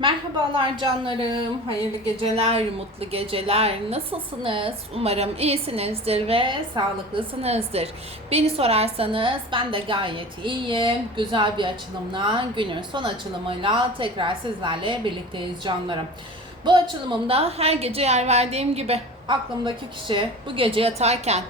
Merhabalar canlarım, hayırlı geceler, mutlu geceler. Nasılsınız? Umarım iyisinizdir ve sağlıklısınızdır. Beni sorarsanız ben de gayet iyiyim. Güzel bir açılımla, günün son açılımıyla tekrar sizlerle birlikteyiz canlarım. Bu açılımımda her gece yer verdiğim gibi aklımdaki kişi bu gece yatarken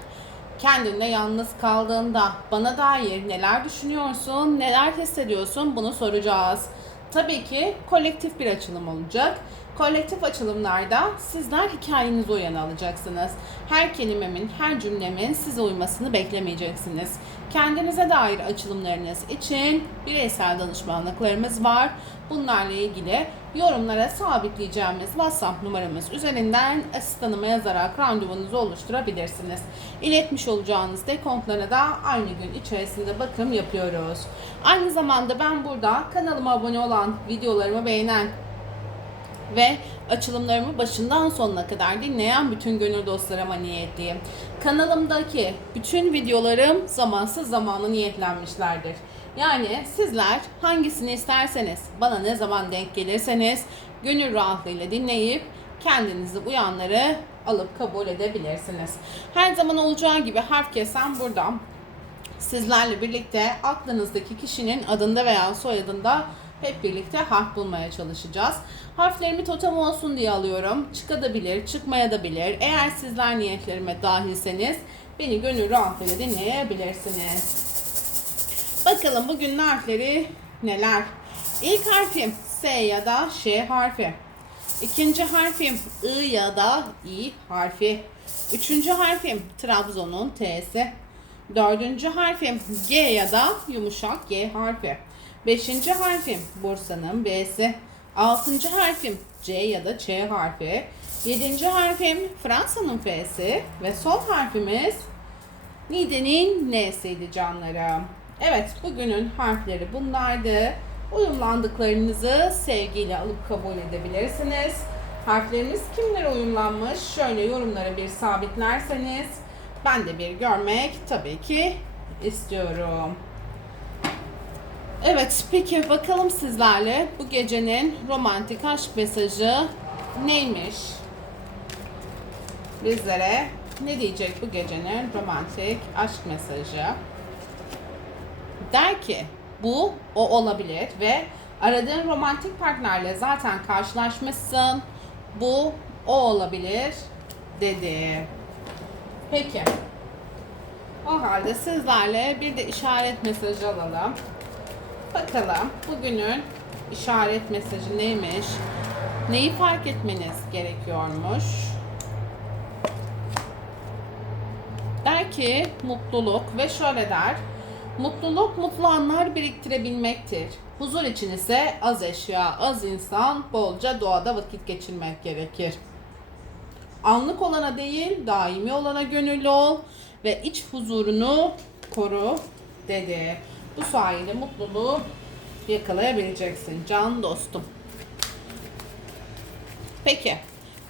kendinle yalnız kaldığında bana dair neler düşünüyorsun, neler hissediyorsun bunu soracağız. Tabii ki kolektif bir açılım olacak. Kolektif açılımlarda sizler hikayenizi uyan alacaksınız. Her kelimemin, her cümlemin size uymasını beklemeyeceksiniz. Kendinize dair açılımlarınız için bireysel danışmanlıklarımız var. Bunlarla ilgili yorumlara sabitleyeceğimiz WhatsApp numaramız üzerinden asistanıma yazarak randevunuzu oluşturabilirsiniz. İletmiş olacağınız dekontlara da aynı gün içerisinde bakım yapıyoruz. Aynı zamanda ben burada kanalıma abone olan, videolarımı beğenen ve açılımlarımı başından sonuna kadar dinleyen bütün gönül dostlarıma niyetliyim. Kanalımdaki bütün videolarım zamansız zamanı niyetlenmişlerdir. Yani sizler hangisini isterseniz, bana ne zaman denk gelirseniz gönül rahatlığıyla dinleyip kendinizi uyanları alıp kabul edebilirsiniz. Her zaman olacağı gibi harf kesen buradan sizlerle birlikte aklınızdaki kişinin adında veya soyadında hep birlikte harf bulmaya çalışacağız. Harflerimi totem olsun diye alıyorum. Çıkabilir, çıkmaya da bilir. Eğer sizler niyetlerime dahilseniz beni gönül rahatlığıyla dinleyebilirsiniz. Bakalım bugün harfleri neler? İlk harfim S ya da Ş harfi. İkinci harfim I ya da İ harfi. Üçüncü harfim Trabzon'un T'si. Dördüncü harfim G ya da yumuşak G harfi. Beşinci harfim Bursa'nın B'si. Altıncı harfim C ya da Ç harfi. Yedinci harfim Fransa'nın F'si. Ve son harfimiz Nide'nin N'siydi canlarım. Evet bugünün harfleri bunlardı. Uyumlandıklarınızı sevgiyle alıp kabul edebilirsiniz. Harfleriniz kimlere uyumlanmış? Şöyle yorumlara bir sabitlerseniz ben de bir görmek tabii ki istiyorum. Evet, peki bakalım sizlerle bu gecenin romantik aşk mesajı neymiş? Bizlere ne diyecek bu gecenin romantik aşk mesajı? Der ki bu o olabilir ve aradığın romantik partnerle zaten karşılaşmışsın. Bu o olabilir dedi. Peki. O halde sizlerle bir de işaret mesajı alalım. Bakalım bugünün işaret mesajı neymiş? Neyi fark etmeniz gerekiyormuş? Der ki mutluluk ve şöyle der. Mutluluk mutlu anlar biriktirebilmektir. Huzur için ise az eşya, az insan, bolca doğada vakit geçirmek gerekir. Anlık olana değil, daimi olana gönüllü ol ve iç huzurunu koru dedi. Bu sayede mutluluğu yakalayabileceksin can dostum. Peki.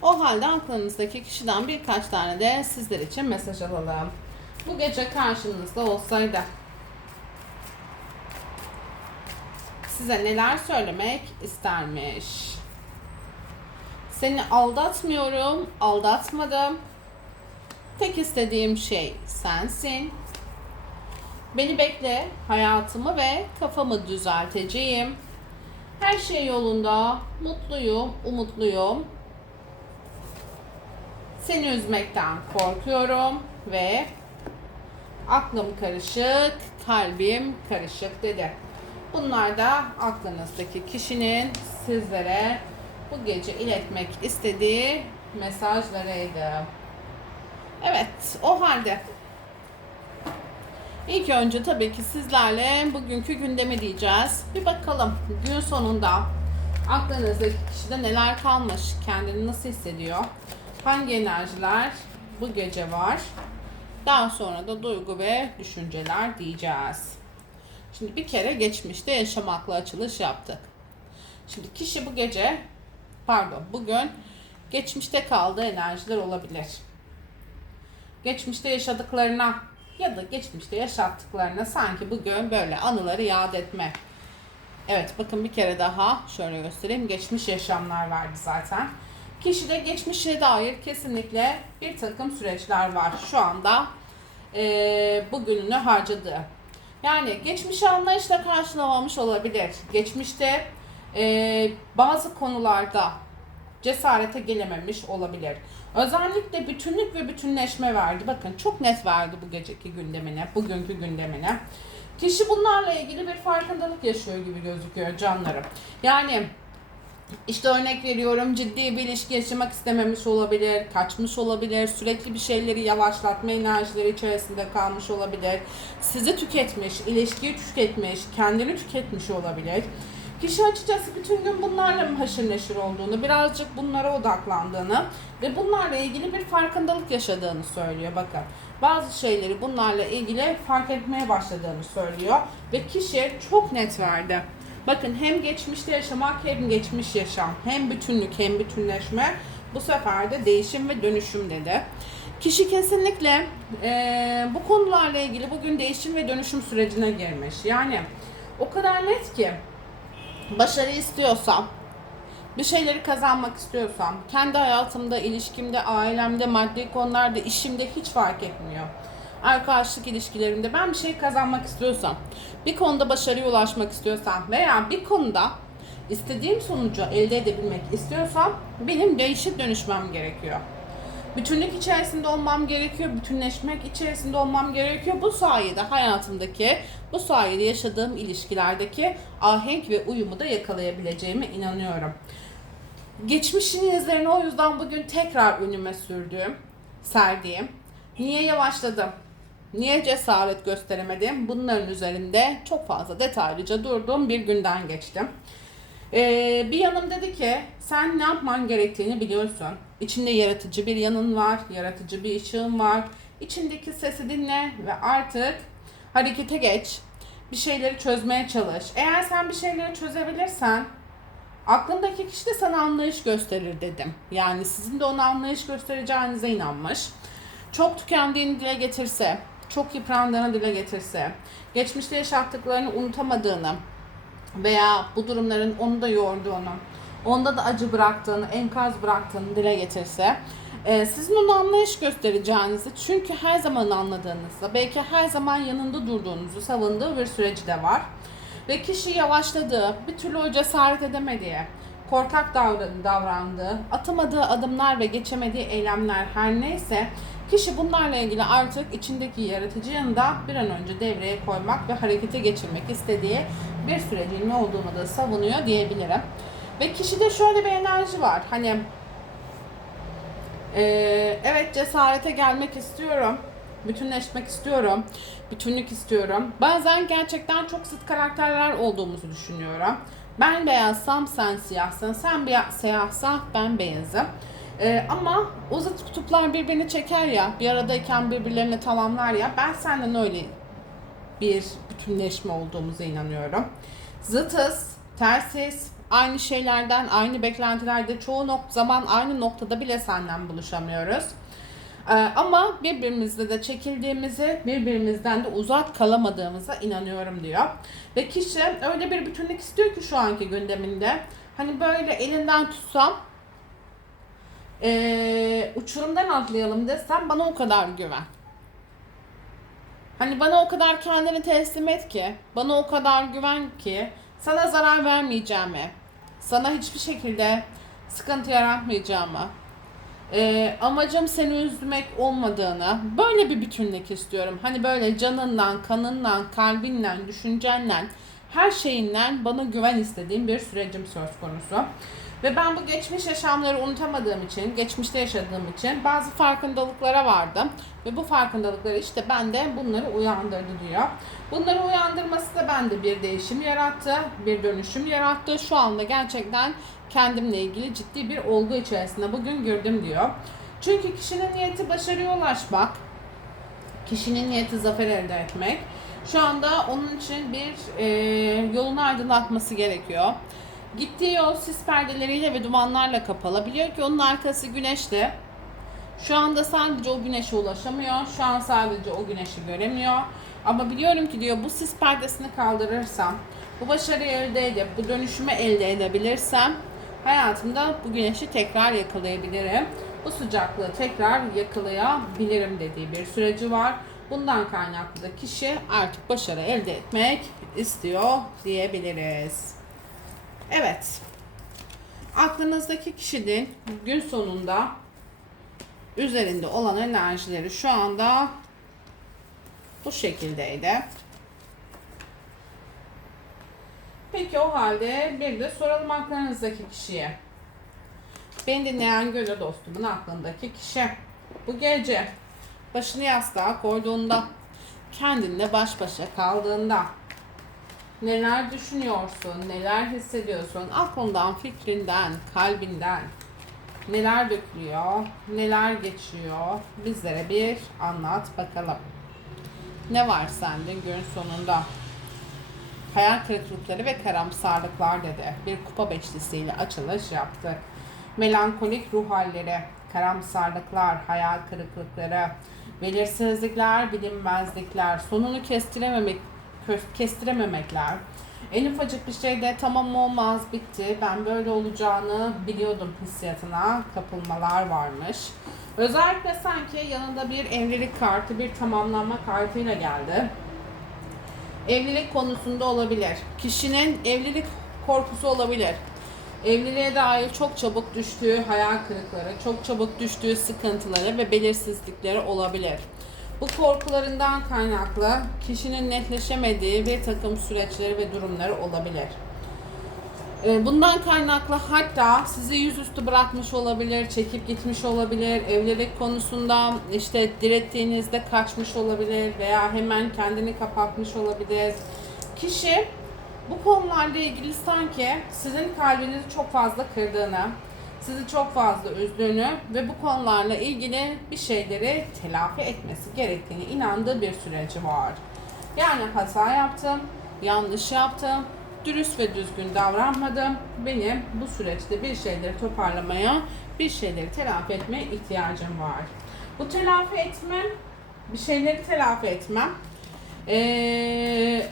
O halde aklınızdaki kişiden birkaç tane de sizler için mesaj alalım. Bu gece karşınızda olsaydı size neler söylemek istermiş? Seni aldatmıyorum, aldatmadım. Tek istediğim şey sensin. Beni bekle, hayatımı ve kafamı düzelteceğim. Her şey yolunda, mutluyum, umutluyum. Seni üzmekten korkuyorum ve aklım karışık, kalbim karışık dedi. Bunlar da aklınızdaki kişinin sizlere bu gece iletmek istediği mesajlarıydı. Evet, o halde İlk önce tabii ki sizlerle bugünkü gündemi diyeceğiz. Bir bakalım gün sonunda aklınızdaki kişide neler kalmış, kendini nasıl hissediyor, hangi enerjiler bu gece var. Daha sonra da duygu ve düşünceler diyeceğiz. Şimdi bir kere geçmişte yaşamakla açılış yaptık. Şimdi kişi bu gece, pardon bugün geçmişte kaldığı enerjiler olabilir. Geçmişte yaşadıklarına ya da geçmişte yaşattıklarına sanki bugün böyle anıları yad etme Evet bakın bir kere daha şöyle göstereyim. Geçmiş yaşamlar vardı zaten. Kişide geçmişe dair kesinlikle bir takım süreçler var. Şu anda eee bugününü harcadığı. Yani geçmişi anlayışla karşılamamış olabilir. Geçmişte eee, bazı konularda cesarete gelememiş olabilir. Özellikle bütünlük ve bütünleşme verdi. Bakın çok net verdi bu geceki gündemine, bugünkü gündemine. Kişi bunlarla ilgili bir farkındalık yaşıyor gibi gözüküyor canlarım. Yani işte örnek veriyorum ciddi bir ilişki yaşamak istememiş olabilir, kaçmış olabilir, sürekli bir şeyleri yavaşlatma enerjileri içerisinde kalmış olabilir. Sizi tüketmiş, ilişkiyi tüketmiş, kendini tüketmiş olabilir. Kişi açıkçası bütün gün bunlarla mı haşır neşir olduğunu, birazcık bunlara odaklandığını ve bunlarla ilgili bir farkındalık yaşadığını söylüyor. Bakın bazı şeyleri bunlarla ilgili fark etmeye başladığını söylüyor ve kişi çok net verdi. Bakın hem geçmişte yaşamak hem geçmiş yaşam, hem bütünlük hem bütünleşme bu sefer de değişim ve dönüşüm dedi. Kişi kesinlikle eee, bu konularla ilgili bugün değişim ve dönüşüm sürecine girmiş. Yani o kadar net ki başarı istiyorsam, bir şeyleri kazanmak istiyorsam, kendi hayatımda, ilişkimde, ailemde, maddi konularda, işimde hiç fark etmiyor. Arkadaşlık ilişkilerimde ben bir şey kazanmak istiyorsam, bir konuda başarıya ulaşmak istiyorsam veya bir konuda istediğim sonucu elde edebilmek istiyorsam benim değişip dönüşmem gerekiyor. Bütünlük içerisinde olmam gerekiyor, bütünleşmek içerisinde olmam gerekiyor. Bu sayede hayatımdaki, bu sayede yaşadığım ilişkilerdeki ahenk ve uyumu da yakalayabileceğime inanıyorum. Geçmişin izlerini o yüzden bugün tekrar önüme sürdüğüm, serdiğim. Niye yavaşladım? Niye cesaret gösteremedim? Bunların üzerinde çok fazla detaylıca durduğum bir günden geçtim. Ee, bir yanım dedi ki sen ne yapman gerektiğini biliyorsun. İçinde yaratıcı bir yanın var, yaratıcı bir ışığın var. İçindeki sesi dinle ve artık harekete geç. Bir şeyleri çözmeye çalış. Eğer sen bir şeyleri çözebilirsen aklındaki kişi de sana anlayış gösterir dedim. Yani sizin de ona anlayış göstereceğinize inanmış. Çok tükendiğini dile getirse, çok yıprandığını dile getirse, geçmişte yaşattıklarını unutamadığını, veya bu durumların onu da yorduğunu, onda da acı bıraktığını, enkaz bıraktığını dile getirse, e, sizin ona anlayış göstereceğinizi, çünkü her zaman anladığınızda, belki her zaman yanında durduğunuzu savunduğu bir süreci de var. Ve kişi yavaşladığı, bir türlü o cesaret edemediği, korkak davran- davrandığı, atamadığı adımlar ve geçemediği eylemler her neyse, kişi bunlarla ilgili artık içindeki yaratıcı yanında bir an önce devreye koymak ve harekete geçirmek istediği bir sürecin ne olduğunu da savunuyor diyebilirim. Ve kişide şöyle bir enerji var. Hani eee, evet cesarete gelmek istiyorum. Bütünleşmek istiyorum. Bütünlük istiyorum. Bazen gerçekten çok zıt karakterler olduğumuzu düşünüyorum. Ben beyazsam sen siyahsın. Sen beyaz, siyahsa ben beyazım. Ee, ama o zıt kutuplar birbirini çeker ya. Bir aradayken birbirlerini tamamlar ya. Ben senden öyle bir bütünleşme olduğumuza inanıyorum. Zıtız, tersiz, aynı şeylerden, aynı beklentilerde çoğu nok- zaman aynı noktada bile senden buluşamıyoruz. Ee, ama birbirimizle de çekildiğimizi, birbirimizden de uzak kalamadığımıza inanıyorum diyor. Ve kişi öyle bir bütünlük istiyor ki şu anki gündeminde. Hani böyle elinden tutsam, ee, uçurumdan atlayalım desem bana o kadar güven. Hani bana o kadar kendini teslim et ki, bana o kadar güven ki sana zarar vermeyeceğimi, sana hiçbir şekilde sıkıntı yaratmayacağımı, e, amacım seni üzmek olmadığını, böyle bir bütünlük istiyorum. Hani böyle canından, kanından, kalbinden, düşüncenden, her şeyinden bana güven istediğim bir sürecim söz konusu. Ve ben bu geçmiş yaşamları unutamadığım için, geçmişte yaşadığım için bazı farkındalıklara vardım. Ve bu farkındalıkları işte bende bunları uyandırdı diyor. Bunları uyandırması da bende bir değişim yarattı, bir dönüşüm yarattı. Şu anda gerçekten kendimle ilgili ciddi bir olgu içerisinde bugün gördüm diyor. Çünkü kişinin niyeti başarıya ulaşmak, kişinin niyeti zafer elde etmek. Şu anda onun için bir e, yolunu aydınlatması gerekiyor. Gittiği yol sis perdeleriyle ve dumanlarla kapalı. Biliyor ki onun arkası güneşli. Şu anda sadece o güneşe ulaşamıyor. Şu an sadece o güneşi göremiyor. Ama biliyorum ki diyor bu sis perdesini kaldırırsam, bu başarıyı elde edip bu dönüşümü elde edebilirsem hayatımda bu güneşi tekrar yakalayabilirim. Bu sıcaklığı tekrar yakalayabilirim dediği bir süreci var. Bundan kaynaklı da kişi artık başarı elde etmek istiyor diyebiliriz. Evet. Aklınızdaki kişinin gün sonunda üzerinde olan enerjileri şu anda bu şekildeydi. Peki o halde bir de soralım aklınızdaki kişiye. Beni dinleyen gönül dostumun aklındaki kişi. Bu gece başını yastığa koyduğunda, kendinle baş başa kaldığında, neler düşünüyorsun, neler hissediyorsun, aklından, fikrinden, kalbinden, neler dökülüyor, neler geçiyor bizlere bir anlat bakalım. Ne var sende gün sonunda? Hayal kırıklıkları ve karamsarlıklar dedi. Bir kupa beşlisiyle açılış yaptık. Melankolik ruh halleri, karamsarlıklar, hayal kırıklıkları, belirsizlikler, bilinmezlikler, sonunu kestirememek, kestirememekler. En ufacık bir şeyde tamam olmaz bitti ben böyle olacağını biliyordum hissiyatına kapılmalar varmış. Özellikle sanki yanında bir evlilik kartı, bir tamamlanma kartıyla geldi. Evlilik konusunda olabilir. Kişinin evlilik korkusu olabilir. Evliliğe dair çok çabuk düştüğü hayal kırıkları, çok çabuk düştüğü sıkıntıları ve belirsizlikleri olabilir. Bu korkularından kaynaklı kişinin netleşemediği bir takım süreçleri ve durumları olabilir. Ee, Bundan kaynaklı hatta sizi yüzüstü bırakmış olabilir, çekip gitmiş olabilir, evlilik konusunda işte direttiğinizde kaçmış olabilir veya hemen kendini kapatmış olabilir. Kişi bu konularla ilgili sanki sizin kalbinizi çok fazla kırdığını, sizi çok fazla üzdüğünü ve bu konularla ilgili bir şeyleri telafi etmesi gerektiğini inandığı bir süreci var. Yani hata yaptım, yanlış yaptım, dürüst ve düzgün davranmadım. Benim bu süreçte bir şeyleri toparlamaya, bir şeyleri telafi etmeye ihtiyacım var. Bu telafi etmem, bir şeyleri telafi etmem ee,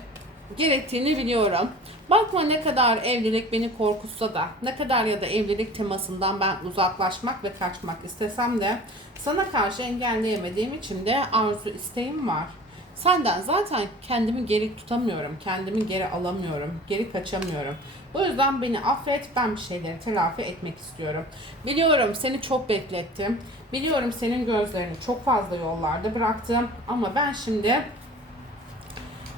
gerektiğini biliyorum. Bakma ne kadar evlilik beni korkutsa da, ne kadar ya da evlilik temasından ben uzaklaşmak ve kaçmak istesem de sana karşı engelleyemediğim için de arzu isteğim var. Senden zaten kendimi geri tutamıyorum, kendimi geri alamıyorum, geri kaçamıyorum. Bu yüzden beni affet, ben bir şeyleri telafi etmek istiyorum. Biliyorum seni çok beklettim. Biliyorum senin gözlerini çok fazla yollarda bıraktım. Ama ben şimdi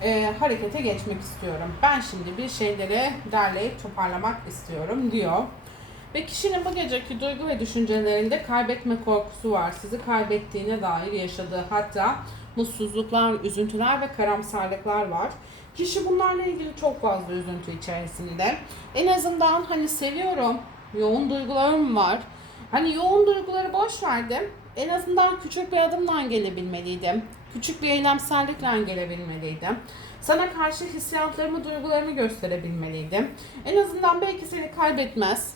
e, harekete geçmek istiyorum. Ben şimdi bir şeyleri derleyip toparlamak istiyorum diyor. Ve kişinin bu geceki duygu ve düşüncelerinde kaybetme korkusu var. Sizi kaybettiğine dair yaşadığı hatta mutsuzluklar, üzüntüler ve karamsarlıklar var. Kişi bunlarla ilgili çok fazla üzüntü içerisinde. En azından hani seviyorum, yoğun duygularım var. Hani yoğun duyguları boş verdim. En azından küçük bir adımla gelebilmeliydim. Küçük bir eylemsellikle gelebilmeliydim. Sana karşı hissiyatlarımı, duygularımı gösterebilmeliydim. En azından belki seni kaybetmez.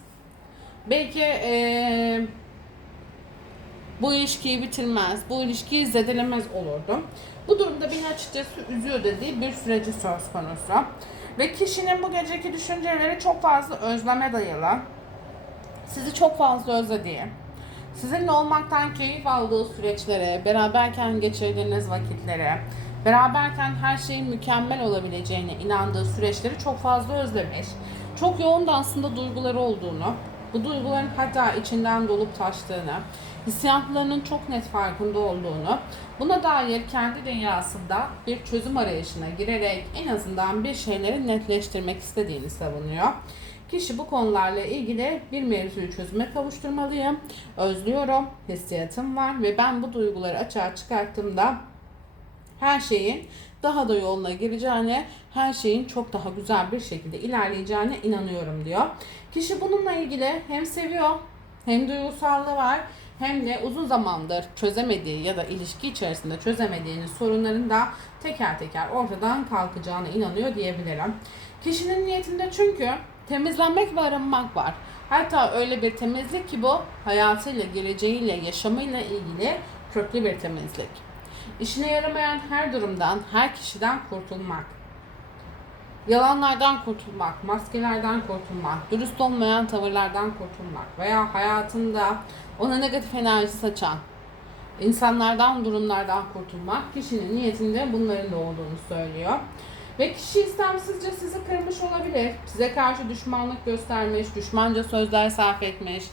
Belki eee, bu ilişkiyi bitirmez, bu ilişkiyi zedelemez olurdum. Bu durumda beni açıkçası üzüyor dediği bir süreci söz konusu. Ve kişinin bu geceki düşünceleri çok fazla özleme dayalı. Sizi çok fazla özlediği, sizinle olmaktan keyif aldığı süreçlere, beraberken geçirdiğiniz vakitlere, beraberken her şeyin mükemmel olabileceğine inandığı süreçleri çok fazla özlemiş. Çok yoğun da aslında duyguları olduğunu, bu duyguların hatta içinden dolup taştığını, hissiyatlarının çok net farkında olduğunu, buna dair kendi dünyasında bir çözüm arayışına girerek en azından bir şeyleri netleştirmek istediğini savunuyor. Kişi bu konularla ilgili bir mevzuyu çözüme kavuşturmalıyım. Özlüyorum, hissiyatım var ve ben bu duyguları açığa çıkarttığımda her şeyin daha da yoluna gireceğine, her şeyin çok daha güzel bir şekilde ilerleyeceğine inanıyorum diyor. Kişi bununla ilgili hem seviyor, hem duygusallığı var, hem de uzun zamandır çözemediği ya da ilişki içerisinde çözemediğiniz sorunların da teker teker ortadan kalkacağına inanıyor diyebilirim. Kişinin niyetinde çünkü temizlenmek ve arınmak var. Hatta öyle bir temizlik ki bu hayatıyla, geleceğiyle, yaşamıyla ilgili köklü bir temizlik. İşine yaramayan her durumdan, her kişiden kurtulmak. Yalanlardan kurtulmak, maskelerden kurtulmak, dürüst olmayan tavırlardan kurtulmak veya hayatında ona negatif enerji saçan insanlardan, durumlardan kurtulmak kişinin niyetinde bunların da olduğunu söylüyor. Ve kişi istemsizce sizi kırmış olabilir. Size karşı düşmanlık göstermiş, düşmanca sözler sarf etmiş.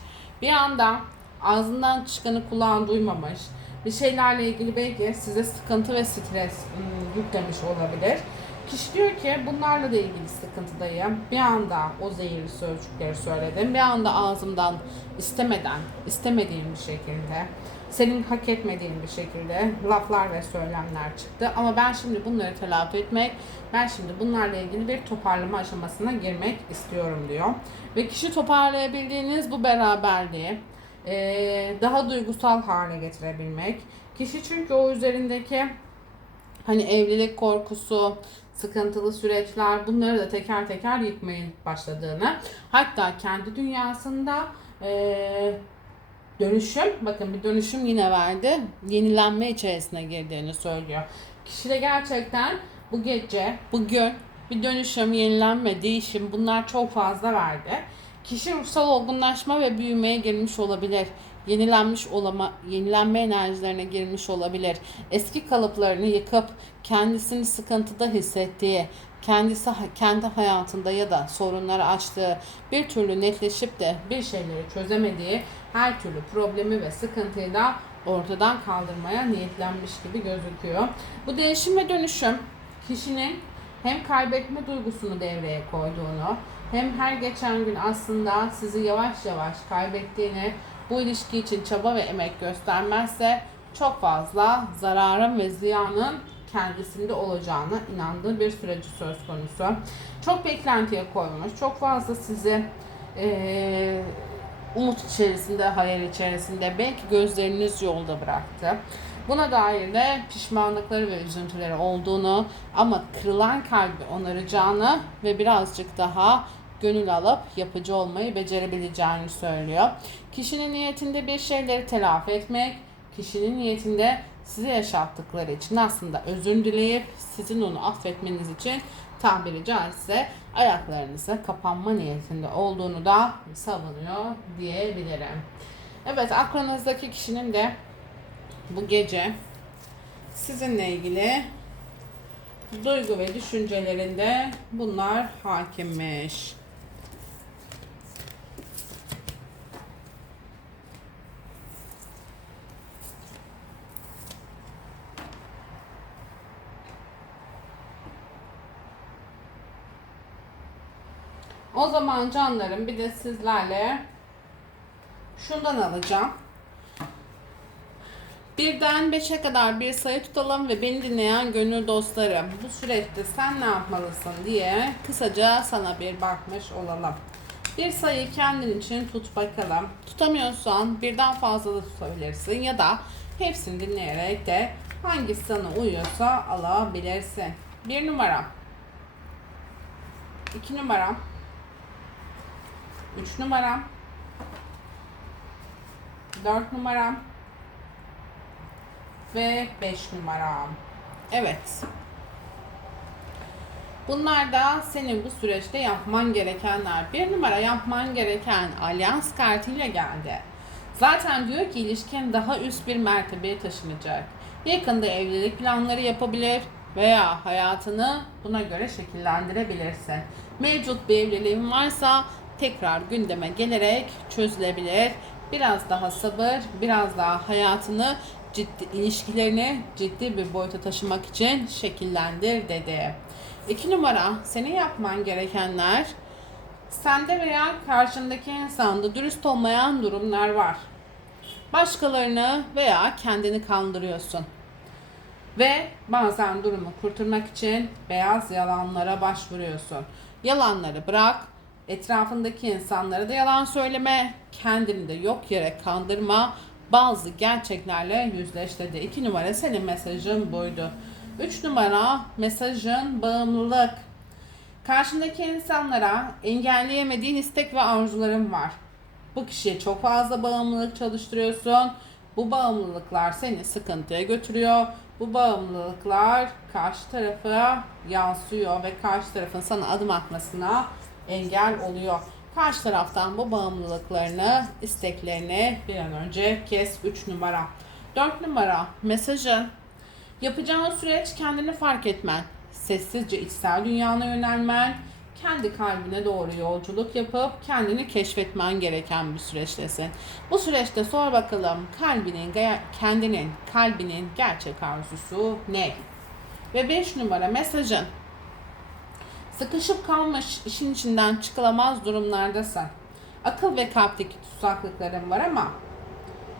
Bir anda ağzından çıkanı kulağın duymamış. Bir şeylerle ilgili belki size sıkıntı ve stres ım, yüklemiş olabilir. Kişi diyor ki bunlarla da ilgili sıkıntıdayım. Bir anda o zehirli sözcükleri söyledim. Bir anda ağzımdan istemeden, istemediğim bir şekilde, senin hak etmediğin bir şekilde laflar ve söylemler çıktı. Ama ben şimdi bunları telafi etmek, ben şimdi bunlarla ilgili bir toparlama aşamasına girmek istiyorum diyor. Ve kişi toparlayabildiğiniz bu beraberliği eee, daha duygusal hale getirebilmek. Kişi çünkü o üzerindeki hani evlilik korkusu, sıkıntılı süreçler bunları da teker teker yıkmaya başladığını hatta kendi dünyasında eee, dönüşüm bakın bir dönüşüm yine verdi yenilenme içerisine girdiğini söylüyor. Kişi de gerçekten bu gece bugün bir dönüşüm, yenilenme, değişim bunlar çok fazla verdi. Kişi ruhsal olgunlaşma ve büyümeye girmiş olabilir. Yenilenmiş olama, yenilenme enerjilerine girmiş olabilir. Eski kalıplarını yıkıp kendisini sıkıntıda hissettiği, kendisi kendi hayatında ya da sorunları açtığı, bir türlü netleşip de bir şeyleri çözemediği her türlü problemi ve sıkıntıyı da ortadan kaldırmaya niyetlenmiş gibi gözüküyor. Bu değişim ve dönüşüm kişinin hem kaybetme duygusunu devreye koyduğunu hem her geçen gün aslında sizi yavaş yavaş kaybettiğini bu ilişki için çaba ve emek göstermezse çok fazla zararın ve ziyanın kendisinde olacağına inandığı bir süreci söz konusu. Çok beklentiye koymuş, çok fazla sizi eee, umut içerisinde, hayal içerisinde belki gözleriniz yolda bıraktı. Buna dair de pişmanlıkları ve üzüntüleri olduğunu ama kırılan kalbi onaracağını ve birazcık daha gönül alıp yapıcı olmayı becerebileceğini söylüyor. Kişinin niyetinde bir şeyleri telafi etmek, kişinin niyetinde size yaşattıkları için aslında özür dileyip sizin onu affetmeniz için tabiri caizse ayaklarınıza kapanma niyetinde olduğunu da savunuyor diyebilirim. Evet aklınızdaki kişinin de bu gece sizinle ilgili duygu ve düşüncelerinde bunlar hakimmiş. O zaman canlarım bir de sizlerle şundan alacağım. Birden beşe kadar bir sayı tutalım ve beni dinleyen gönül dostlarım bu süreçte sen ne yapmalısın diye kısaca sana bir bakmış olalım. Bir sayıyı kendin için tut bakalım. Tutamıyorsan birden fazla da tutabilirsin ya da hepsini dinleyerek de hangisi sana uyuyorsa alabilirsin. Bir numara. iki numara. Üç numara. Dört numara ve 5 numaram. Evet. Bunlar da senin bu süreçte yapman gerekenler. Bir numara yapman gereken alyans kartıyla geldi. Zaten diyor ki ilişkin daha üst bir mertebeye taşınacak. Yakında evlilik planları yapabilir veya hayatını buna göre şekillendirebilirsin. Mevcut bir evliliğin varsa tekrar gündeme gelerek çözülebilir. Biraz daha sabır, biraz daha hayatını ciddi ilişkilerini ciddi bir boyuta taşımak için şekillendir dedi. İki numara senin yapman gerekenler sende veya karşındaki insanda dürüst olmayan durumlar var. Başkalarını veya kendini kandırıyorsun. Ve bazen durumu kurtarmak için beyaz yalanlara başvuruyorsun. Yalanları bırak, etrafındaki insanlara da yalan söyleme, kendini de yok yere kandırma, bazı gerçeklerle yüzleş dedi. İki numara senin mesajın buydu. Üç numara mesajın bağımlılık. Karşındaki insanlara engelleyemediğin istek ve arzuların var. Bu kişiye çok fazla bağımlılık çalıştırıyorsun. Bu bağımlılıklar seni sıkıntıya götürüyor. Bu bağımlılıklar karşı tarafa yansıyor ve karşı tarafın sana adım atmasına engel oluyor. Karşı taraftan bu bağımlılıklarını, isteklerini bir an önce kes 3 numara. 4 numara mesajın Yapacağın süreç kendini fark etmen, sessizce içsel dünyana yönelmen, kendi kalbine doğru yolculuk yapıp kendini keşfetmen gereken bir süreçtesin. Bu süreçte sor bakalım kalbinin, kendinin, kalbinin gerçek arzusu ne? Ve 5 numara mesajın. Sıkışıp kalmış işin içinden çıkılamaz durumlardasın. Akıl ve kalpteki tutsaklıkların var ama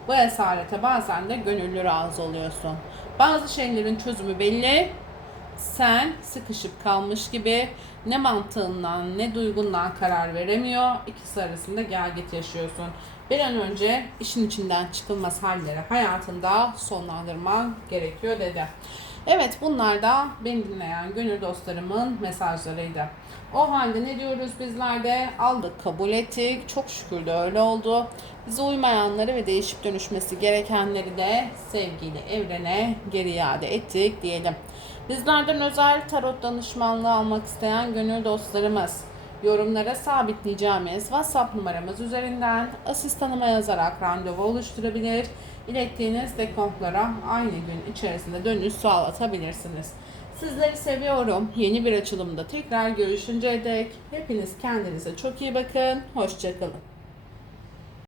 bu esarete bazen de gönüllü razı oluyorsun. Bazı şeylerin çözümü belli. Sen sıkışıp kalmış gibi ne mantığından ne duygundan karar veremiyor. İkisi arasında gel git yaşıyorsun. Bir an önce işin içinden çıkılmaz halleri hayatında sonlandırman gerekiyor dedi. Evet bunlar da beni dinleyen gönül dostlarımın mesajlarıydı. O halde ne diyoruz bizler de aldık kabul ettik. Çok şükür de öyle oldu. Bize uymayanları ve değişip dönüşmesi gerekenleri de sevgiyle evrene geri iade ettik diyelim. Bizlerden özel tarot danışmanlığı almak isteyen gönül dostlarımız yorumlara sabitleyeceğimiz WhatsApp numaramız üzerinden asistanıma yazarak randevu oluşturabilir. İlettiğiniz dekontlara aynı gün içerisinde dönüş sağlatabilirsiniz. Sizleri seviyorum. Yeni bir açılımda tekrar görüşünceye dek hepiniz kendinize çok iyi bakın. Hoşçakalın.